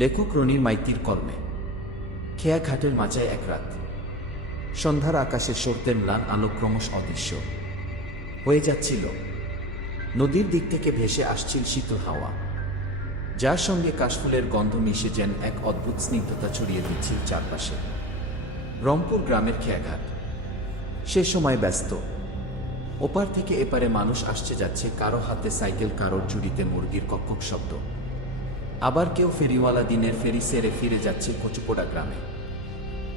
লেখক রনির মাইতির কর্মে। খেয়া ঘাটের মাচায় এক রাত। সন্ধ্যার আকাশে সর্তের ম্লান আলো ক্রমশ অদৃশ্য হয়ে যাচ্ছিল। নদীর দিক থেকে ভেসে আসছিল শীতল হাওয়া, যার সঙ্গে কাশফুলের গন্ধ মিশে যেন এক অদ্ভুত স্নিগ্ধতা ছড়িয়ে দিচ্ছিল চারপাশে। রংপুর গ্রামের খেয়াঘাট সে সময় ব্যস্ত। ওপার থেকে এপারে মানুষ আসছে যাচ্ছে, কারো হাতে সাইকেল, কারোর জুড়িতে মুরগির কক্কক শব্দ। আবার কেউ ফেরিওয়ালা দিনের ফেরি সেরে ফিরে যাচ্ছে কচুপোড়া গ্রামে।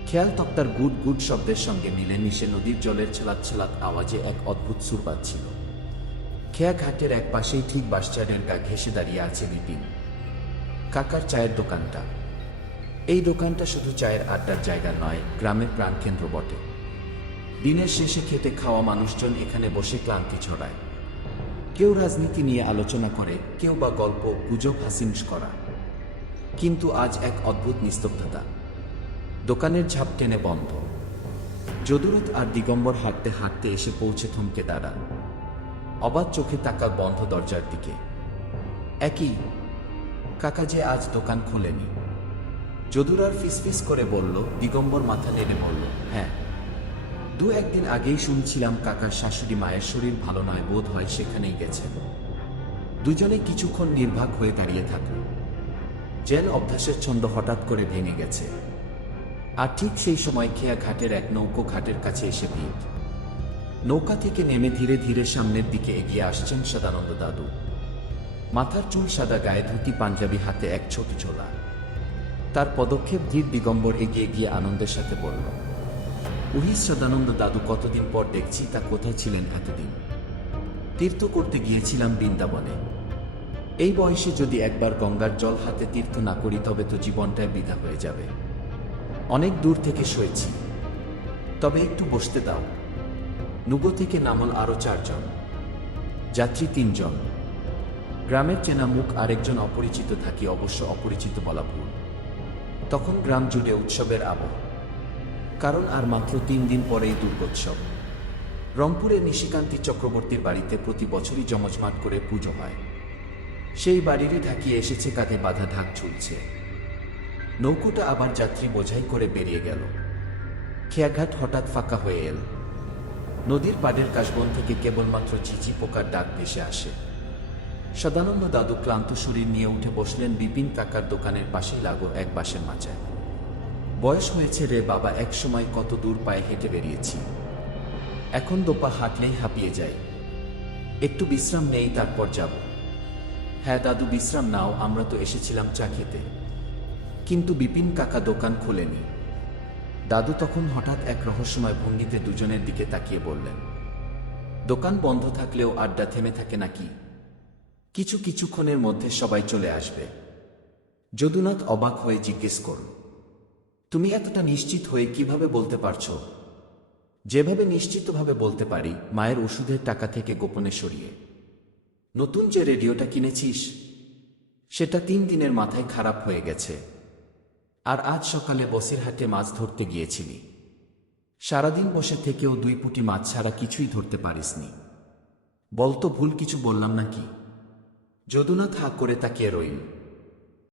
খেয়াল তক্তার গুড গুড শব্দের সঙ্গে মিলে মিশে নদীর জলের ছেলাত ছেলাত আওয়াজে এক অদ্ভুত সুর বাজছিল। খেয়া ঘাটের এক পাশেই ঠিক বাসচারের গা ঘেঁষে দাঁড়িয়ে আছে বিপিন কাকার চায়ের দোকানটা। এই দোকানটা শুধু চায়ের আড্ডার জায়গা নয়, গ্রামের প্রাণকেন্দ্র বটে। দিনের শেষে খেতে খাওয়া মানুষজন এখানে বসে ক্লান্তি ছড়ায়। কেউ রাজনীতি নিয়ে আলোচনা করে, কেউ বা গল্প গুজব হাসিমস করা। কিন্তু আজ এক অদ্ভুত নিস্তব্ধতা। দোকানের ঝাঁপ টেনে বন্ধ। যদুরথ আর দিগম্বর হাঁটতে হাঁটতে এসে পৌঁছে থমকে দাঁড়ান। অবাক চোখে তাকা বন্ধ দরজার দিকে। একই কাকা যে আজ দোকান খোলেনি। যদুরার ফিসফিস করে বলল। দিগম্বর মাথা নেড়ে বলল, হ্যাঁ, দু একদিন আগেই শুনছিলাম কাকার শাশুড়ি মায়ের শরীর ভালো নয়, বোধ হয় সেখানেই গেছেন। দুজনে কিছুক্ষণ নির্বাক হয়ে দাঁড়িয়ে থাকল। যেন অভ্যাসের ছন্দ হঠাৎ করে ভেঙে গেছে। আর ঠিক সেই সময় খেয়া ঘাটের এক নৌকো ঘাটের কাছে এসে ভিড়। নৌকা থেকে নেমে ধীরে ধীরে সামনের দিকে এগিয়ে আসছেন সদানন্দ দাদু। মাথার চুল সাদা, গায়ে ধুতি পাঞ্জাবি, হাতে এক ছোট ঝোলা। তার পদক্ষেপ ধীর। দিগম্বর এগিয়ে গিয়ে আনন্দের সাথে বলল, উহিস সদানন্দ দাদু, কতদিন পর দেখছি। তা কোথায় ছিলেন এতদিন? তীর্থ করতে গিয়েছিলাম বৃন্দাবনে। এই বয়সে যদি একবার গঙ্গার জল হাতে তীর্থ না করি তবে তো জীবনটাই বৃথা হয়ে যাবে। অনেক দূর থেকে সয়েছি, তবে একটু বসতে দাও। নুগো থেকে নামল আরো 4 জন, যাত্রী 3 জন। গ্রামের চেনা মুখ আরেকজন অপরিচিত থাকি, অবশ্য অপরিচিত বলা ভুল। তখন গ্রাম জুড়ে উৎসবের আবহ, কারণ আর মাত্র 3 দিন পরেই দুর্গোৎসব। রংপুরের নিশিকান্তি চক্রবর্তীর বাড়িতে প্রতি বছরই জমজমাট করে পুজো হয়। সেই বাড়িরই ঢাকিয়ে এসেছে, কাঁধে বাঁধা ঢাক ঝুলছে। নৌকোটা আবার যাত্রী বোঝাই করে বেরিয়ে গেল। খেয়াঘাট হঠাৎ ফাঁকা হয়ে এল। নদীর পাড়ের কাশবন থেকে কেবলমাত্র ঝিঝি পোকার ডাক ভেসে আসে। সদানন্দ দাদু ক্লান্ত শরীর নিয়ে উঠে বসলেন বিপিন কাকার দোকানের পাশেই লাগো এক বাঁশের মাচায়। বয়স হয়েছে রে বাবা, এক সময় কত দূর পায়ে হেঁটে বেরিয়েছি, এখন দোপা হাঁটলেই হাঁপিয়ে যাই। একটু বিশ্রাম নেই, তারপর যাব। হ্যাঁ দাদু, বিশ্রাম নাও, আমরা তো এসেছিলাম চা খেতে। কিন্তু বিপিন কাকা দোকান খোলেনি। দাদু তখন হঠাৎ এক রহস্যময় ভঙ্গিতে দুজনের দিকে তাকিয়ে বললেন, দোকান বন্ধ থাকলেও আড্ডা থেমে থাকে নাকি? কিছুক্ষণের মধ্যে সবাই চলে আসবে। যদুনাথ অবাক হয়ে জিজ্ঞেস করল, তুমি এতটা নিশ্চিত হয়ে কিভাবে বলতে পারছো? যেভাবে নিশ্চিতভাবে বলতে পারি, মায়ের ওষুধের টাকা থেকে গোপনে সরিয়ে। নতুন যে রেডিওটা কিনেছিস, সেটা 3 দিনের মাথায় খারাপ হয়ে গেছে। আর আজ সকালে বসিরহাটে মাছ ধরতে গিয়েছিলি। সারাদিন বসে থেকেও 2 পুঁটি মাছ ছাড়া কিছুই ধরতে পারিসনি। বলতো ভুল কিছু বললাম নাকি? যদুনাথ হাঁ করে তাকিয়ে রইল।